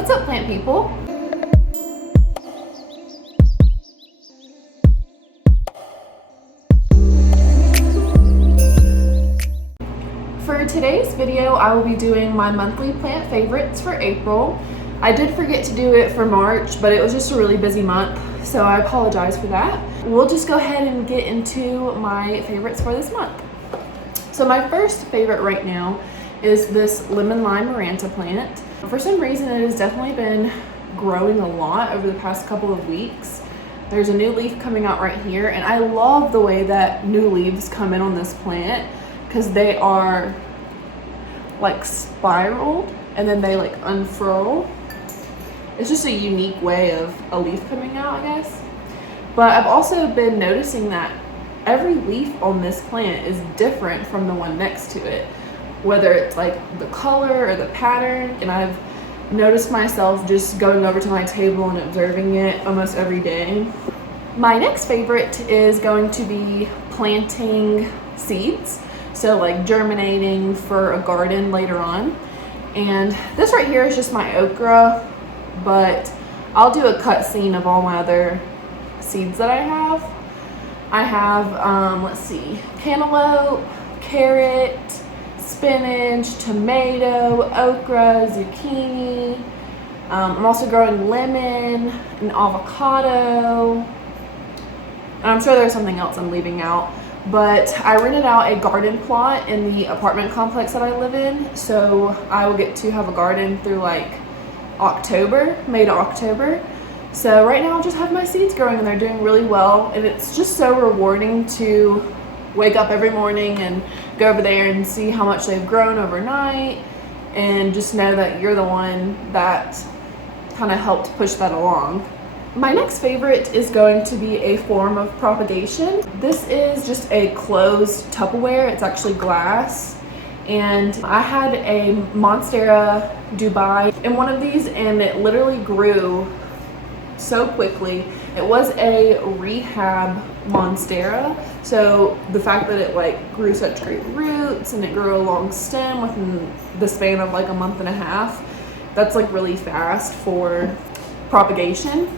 What's up, plant people? For today's video, I will be doing my monthly plant favorites for April. I did forget to do it for March, but it was just a really busy month, so I apologize for that. We'll just go ahead and get into my favorites for this month. So my first favorite right now is this lemon lime maranta plant. For some reason, it has definitely been growing a lot over the past couple of weeks. There's a new leaf coming out right here, and I love the way that new leaves come in on this plant because they are like spiraled and then they like unfurl. It's just a unique way of a leaf coming out, I guess. But I've also been noticing that every leaf on this plant is different from the one next to it, whether it's like the color or the pattern. And I've noticed myself just going over to my table and observing it almost every day. My next favorite is going to be planting seeds, so like germinating for a garden later on. And this right here is just my okra, but I'll do a cut scene of all my other seeds that I have. I have, let's see, cantaloupe, carrot, spinach, tomato, okra, zucchini. I'm also growing lemon and avocado. And I'm sure there's something else I'm leaving out. But I rented out a garden plot in the apartment complex that I live in. So I will get to have a garden through like October, May to October. So right now I just have my seeds growing and they're doing really well. And it's just so rewarding to wake up every morning and go over there and see how much they've grown overnight and just know that you're the one that kind of helped push that along. My next favorite is going to be a form of propagation. This is just a closed Tupperware. It's actually glass. And I had a Monstera Dubai in one of these and it literally grew so quickly. It was a rehab Monstera, so the fact that it like grew such great roots and it grew a long stem within the span of like a month and a half, that's like really fast for propagation.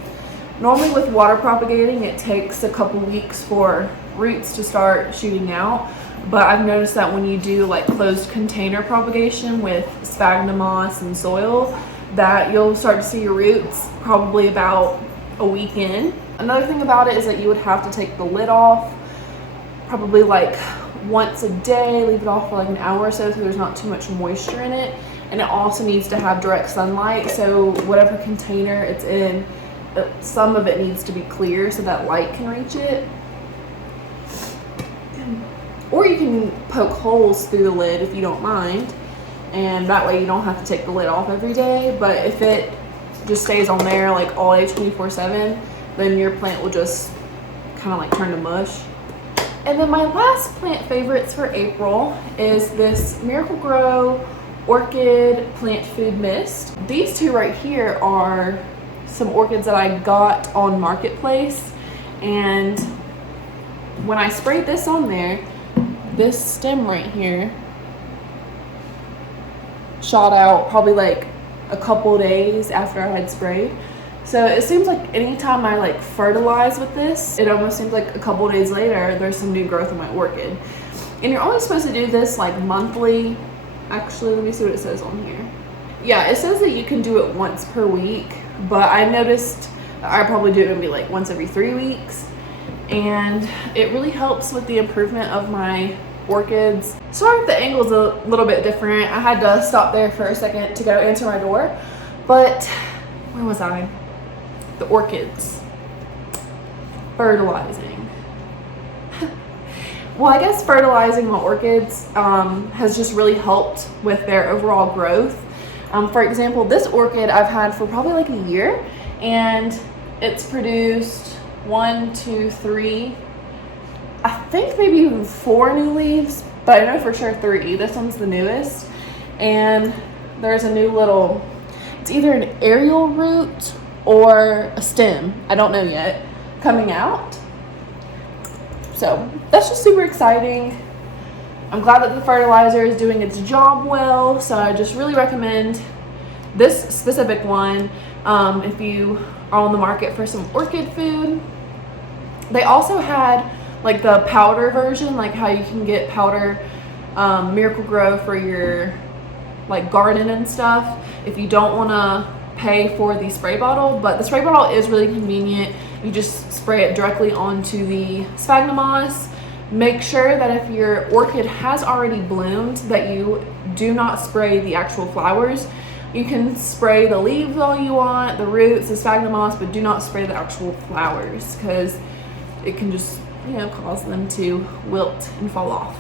Normally with water propagating, it takes a couple weeks for roots to start shooting out, but I've noticed that when you do like closed container propagation with sphagnum moss and soil, that you'll start to see your roots probably about a week in. Another thing about it is that you would have to take the lid off probably like once a day, leave it off for like an hour or so there's not too much moisture in it. And it also needs to have direct sunlight, so whatever container it's in, some of it needs to be clear so that light can reach it. Or you can poke holes through the lid if you don't mind, and that way you don't have to take the lid off every day. But if it just stays on there like all day 24/7, then your plant will just kind of like turn to mush. And then my last plant favorites for April is this Miracle-Gro Orchid Plant Food Mist. These two right here are some orchids that I got on Marketplace, and when I sprayed this on there, this stem right here shot out probably like a couple days after I had sprayed. So it seems like anytime I like fertilize with this, it almost seems like a couple days later there's some new growth in my orchid. And you're only supposed to do this like monthly. Actually, let me see what it says on here. Yeah, it says that you can do it once per week, but I noticed I probably do it maybe like once every 3 weeks. And it really helps with the improvement of my orchids. Sorry if the angle's a little bit different. I had to stop there for a second to go answer my door. But where was I? The orchids. Fertilizing. Well, I guess fertilizing my orchids has just really helped with their overall growth. For example, this orchid I've had for probably like a year, and it's produced 1, 2, 3, I think maybe even 4 new leaves, but I know for sure 3. This one's the newest, and there's a new little, it's either an aerial root or a stem, I don't know yet, coming out. So that's just super exciting. I'm glad that the fertilizer is doing its job well, so I just really recommend This specific one, if you are on the market for some orchid food, they also had like the powder version, like how you can get powder Miracle Grow for your like garden and stuff if you don't want to pay for the spray bottle. But the spray bottle is really convenient. You just spray it directly onto the sphagnum moss. Make sure that if your orchid has already bloomed that you do not spray the actual flowers. You can spray the leaves all you want, the roots, the sphagnum moss, but do not spray the actual flowers because it can just, you know, cause them to wilt and fall off.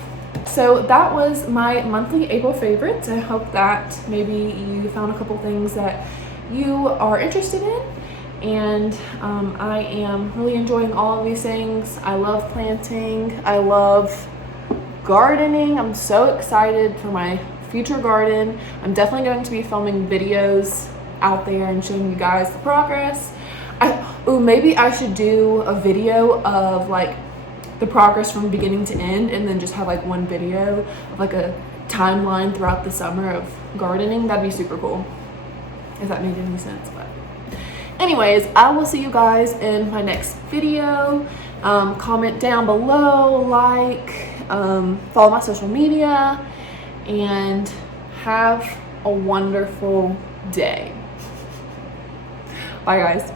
So that was my monthly April favorites. I hope that maybe you found a couple things that you are interested in. And I am really enjoying all of these things. I love planting. I love gardening. I'm so excited for my future garden. I'm definitely going to be filming videos out there and showing you guys the progress. Maybe I should do a video of like the progress from beginning to end, and then just have like one video of like a timeline throughout the summer of gardening. That'd be super cool, if that made any sense. But anyways, I will see you guys in my next video. Comment down below, like, follow my social media, and have a wonderful day. Bye guys.